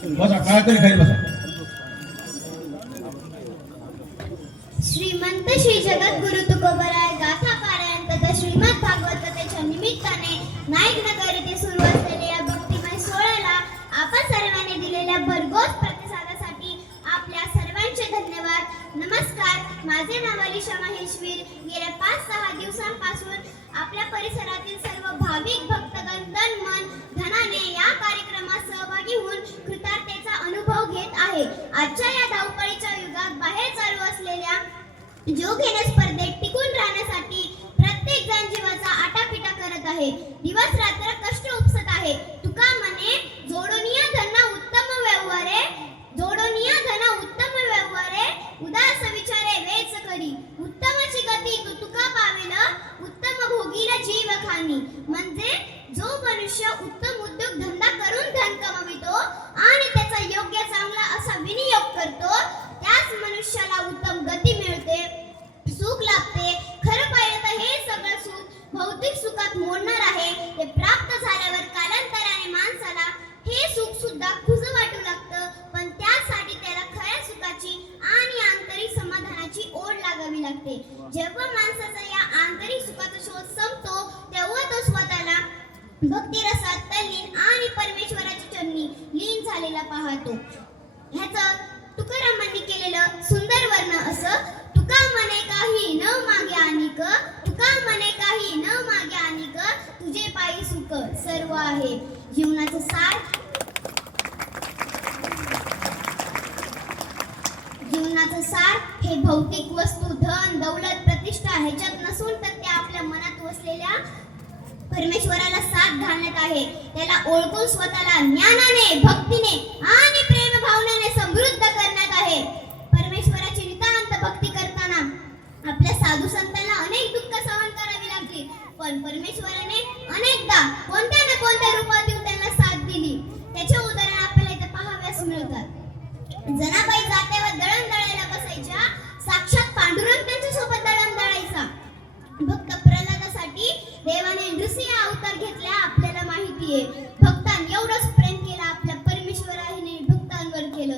बसा खाली बसा. श्रीमंत श्री जगद्गुरु तुकोबराय गाथा पारायण तथा श्रीमद भागवततेच्या निमित्ताने नाईक नगर येथे सुरू असलेल्या या भक्तिमय सोहळ्याला आपण सर्वांनी दिलेल्या भरघोस प्रतिसादासाठी आपल्या सर्वांचे धन्यवाद. नमस्कार माझे नाव अलिशा महेशवीर. गेल्या पाच सहा दिवसांपासून आपल्या परिसरात जीव घेण्या स्पर्धेत टिकून राहण्यासाठी प्रत्येक जण जीवाचा आटापिटा करत आहे. दिवस रात्र कष्ट उपसत आहे. तुका म्हणे जोडोनिया धना उत्तम व्यवहारे जोडोनिया धना उत्तम व्यवहारे उदास विचारे वेच करी. उत्तमची गती तू तुका पावेल उत्तम भोगीला जीव खानी. म्हणजे जो मनुष्य उत्तम उद्योग धंदा करून धन कमवितो आणि त्याचा योग्य चांगला असा विनियोग करतो त्याच मनुष्याला उत्तम गती मिळते सुख लाभते खरं पाहिलं तर हे सगळं सुख भौतिक सुखात मोडणार आहे ते प्राप्त झाल्यावर कालांतराने माणसाला हे सुख सुद्धा खुज वाटू लागतं पण त्यासाठी त्याला खऱ्या सुखाची आणि आंतरिक समाधानाची ओढ लागावी लागते जेव्हा माणसाचा या आंतरिक सुखाचा शोध संपतो तेव्हा तो स्वतःला भक्तिरसात तल्लीन आणि परमेश्वराच्या चरणी लीन झालेला पाहतो. ह्याचं तुकारामांनी केलेलं सुंदर वर्ण असं तुका म्हणे काही न मागे आणिक तुका म्हणे काही न मागे आणिक तुझे पायी सुख सर्व आहे. जीवनाचं सार जीवनाचं सार हे भौतिक वस्तू धन दौलत प्रतिष्ठा ह्याच्यात नसून तर ते आपल्या मनात वसलेल्या परमेश्वराला साथ घालण्यात आहे. त्याला ओळखून स्वतःला ज्ञानाने भक्त नाहीये भक्तान एवढंच प्रेम केलं आपल्या परमेश्वराने भक्तांवर केलं.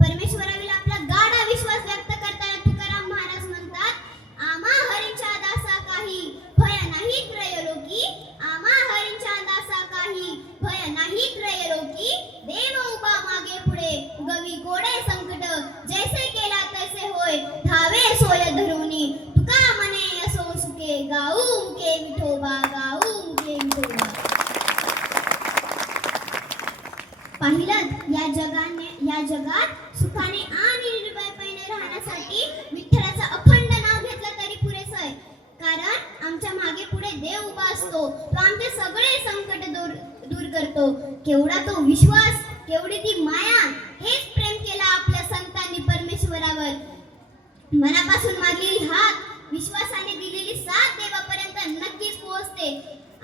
परमेश्वरावर आपला गाढा विश्वास व्यक्त करताना तुकाराम महाराज म्हणतात आमा हरींच्या दासा काही भय नाही त्रयलोकी आमा हरींच्या दासा काही भय नाही त्रयलोकी देव उभा मागे पुढे गवी गोडे संकट जैसे केला तैसे होय धावे सोय धरुनी तुका मने असो सुके गाऊ मुके विठोबा गा मुके विठोबा पाहिलं या जगाने या जगात सुखाने आणि निर्भयपणे राहण्यासाठी विठ्ठलाचं अखंड नाव घेतलं तरी पुरेसं आहे. कारण आमच्या मागे पुढे देव उभा असतो. तो आमचे सगळे संकट दूर दूर करतो. केवढा तो विश्वास केवढी ती माया हेच प्रेम केला आपल्या संतांनी परमेश्वरावर. मनापासून मागलेली हात विश्वासाने दिलेली साथ देवापर्यंत नक्कीच पोहोचते.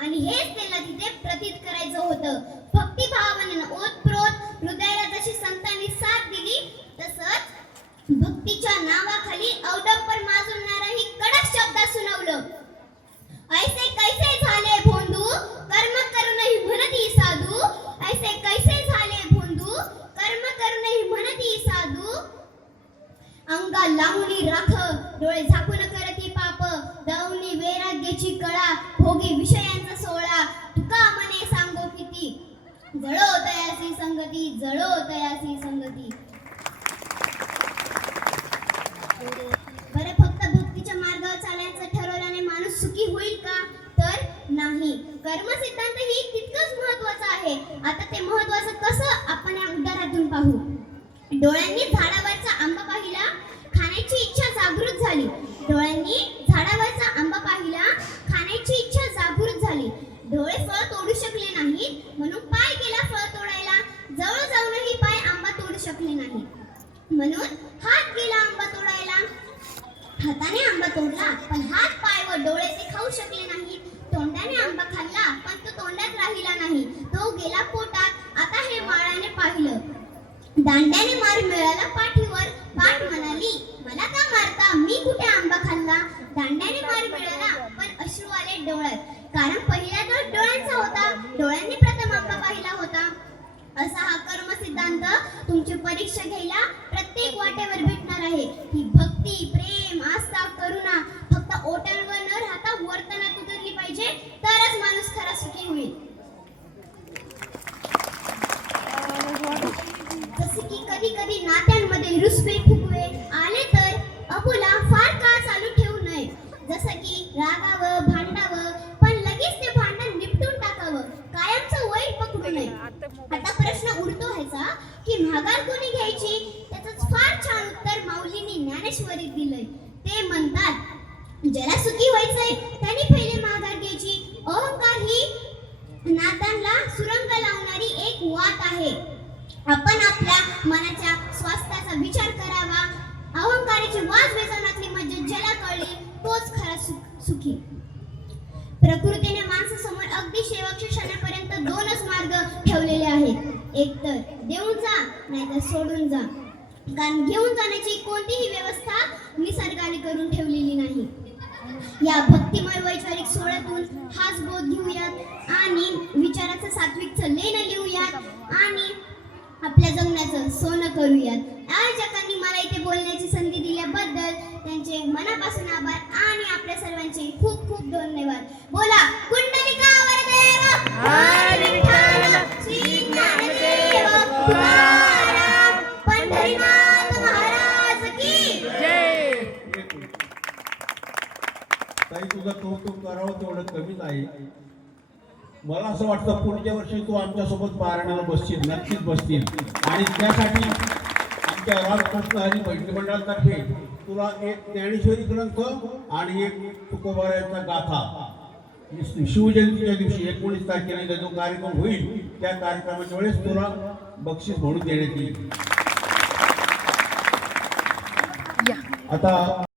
आणि हेच त्यांना तिथे प्रतीत करायचं होतं. भक्तिभावाने ओत हृदयाला जशी संतांनी साथ दिली तसंच भक्तीच्या नावाखाली अवडंबर माजूनणारही कडक शब्द सुनावलं. ऐसे कैसे झाले भोंदू? कर्म करूनही म्हणती साधू. ऐसे कैसे झाले भोंदू? कर्म करूनही म्हणती साधू. अंगा लावणी राख डोळे झाकून करती पाप. दवनी वैराग्याची कळा भोगी विषयांचा सोळा तुका मने सांगो किती? जळो तयासी जळो तयासी संगती. बरं फक्त भक्तीच्या मार्गावर चालायचं ठरवल्याने माणूस सुखी होईल का? तर नाही. कर्मसिद्धांत ही तितकंच महत्वाचं आहे. आता ते महत्वाचं कसं आपण या उदाहरणातून पाहू? डोळ्यांनी झाडावरचा आंबा पाहिला खाण्याची इच्छा जागृत झाली. डोळ्यांनी झाडावरचा आंबा पाहिला खाण्याची इच्छा जागृत झाली. डोळे फळ तोडू शकले नाहीत म्हणून पाय गेला फळ तोडायला जवळ जाऊनही पाय आंबा तोडू शकले नाही म्हणून हात गेला आंबा तोडायला. हाताने आंबा तोडला पण हात पाय व डोळे ते खाऊ शकले नाही. तोंडाने आंबा खाल्ला पण तो तोंडात राहिला नाही. तो गेला पोटात. आता हे माळाने पाहिलं. दांड्याने मार मिळाला पाठीवर. पाठ म्हणाली मला का मारता? मी कुठे आंबा खाल्ला? दांड्याने मार मिळाला पण अश्रू आले डोळ्यात. कारण पहिला डोळ डोळ्यांचा होता. डोळ्यांनी प्रथम आंबा पाहिला होता. असा हा कर्म तुमची परीक्षा घ्यायला प्रत्येक वाटेवर भेटणार आहे ही भक्ती प्रेम ज्याला सुखी व्हायचंय. त्याने पहिले माघार घ्यायची. अहंकार ही नातांना सुरंग लावणारी एक वाट आहे. आपण आपल्या मनाच्या स्वास्थ्याचा विचार करावा. अहंकाराची वाज वेचवण्यातली मज्जा ज्याला कळली. तोच खरा सुख- सुखी. प्रकृतीने माणसासमोर अगदी शेवटच्या क्षणापर्यंत दोनच मार्ग ठेवलेले आहेत. एक तर देऊन जा नाहीतर सोडून जा. कारण घेऊन जाण्याची कोणतीही व्यवस्था निसर्गाने करून ठेवलेली नाही. या भक्तिमय वैचारिक सोहळ्यातून हाच बोध घेऊयात आणि विचाराचं सात्विकचं लेणं लिहूयात आणि आपल्या जगण्याचं सोनं करूयात. आयोजकांनी मला इथे बोलण्याची संधी दिल्याबद्दल त्यांचे मनापासून आभार आणि आपल्या सर्वांचे खूप खूप धन्यवाद. बोला कुंड तुझं कौतुक करावं तेवढं कमीच आहे मला असं वाटतं पुढच्या वर्षी तू आमच्यासोबत पारायणाला बसशील नक्कीच बसतील आणि त्यासाठी आमच्या राजकृष्ण हरी भजनी मंडळातर्फे तुला एक ज्ञानेश्वरी ग्रंथ आणि एक तुकोबारायचा गाथा. शिवजयंतीच्या दिवशी एकोणीस तारखेला जो कार्यक्रम होईल त्या कार्यक्रमाच्या वेळेस तुला बक्षीस म्हणून देण्यात येईल. आता